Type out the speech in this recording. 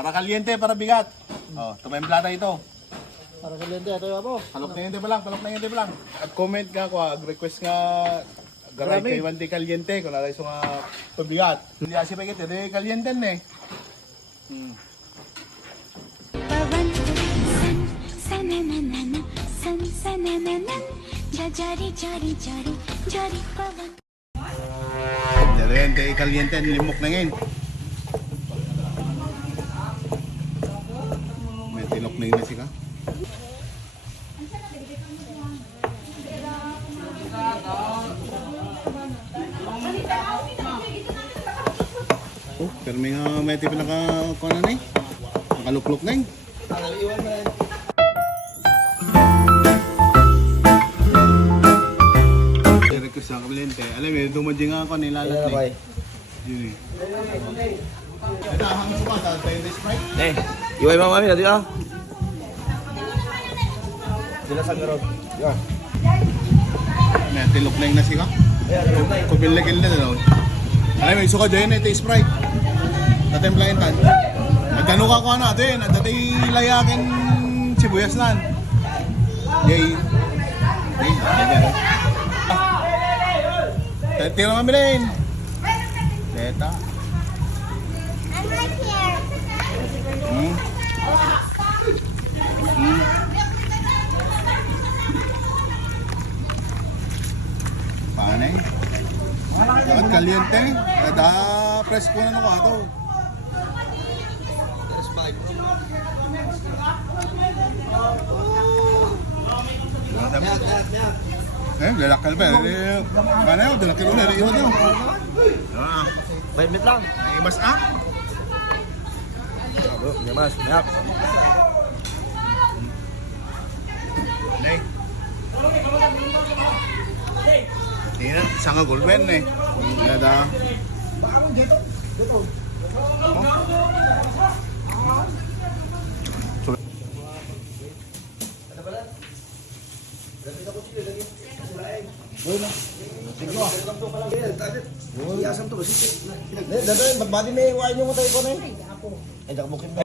Para kaliente, para bigat. Oh, tumempla tayo ito. Para kaliente, ito yung po. Palok na yente pa lang, palok na yente pa lang. At comment nga ko, request nga garay kay Wante kaliente, kung naray so nga pabigat. Hindi asi pa kita, di kaliente na eh. पवन सन सनननन सन सनननन जारी जारी जारी जारी पवन Kaliente, kaliente, limok na ngayon. May tinok na yun na siya. Oh, pero may tipo naka-kuha na eh. Nakaluklok na eh. Request sa kaliente. Alam mo, dumadyo nga ako nilalat na eh. Yun eh. Ito, hanggang pa sa tayo na Sprite. Eh, iway mga mami, natin ah. Sila sa garot. Yan. May tilok na yung nasi ka. Kubil-legil na daw. Alam mo, isuka dyan ito yung Sprite. Tatemplahin tan. Magkano ka ko ano natin. At dati layakin sibuyas nan. Yay. Yay. Tira kami rin. Teta. I'm right here. Panay. Dapat kaliente. Kada press ko na nako ato. Lalakal ba? Mana yun? Lalakal ulit. Iwan yun. Bayad mit lang. Ay, mas up. Yan mas, mayap. Nay. Tingnan, sanga gulben eh. Ada. Dada, magbadi may iwain nyo mo tayo ko na eh. Ay, nakabukin ba?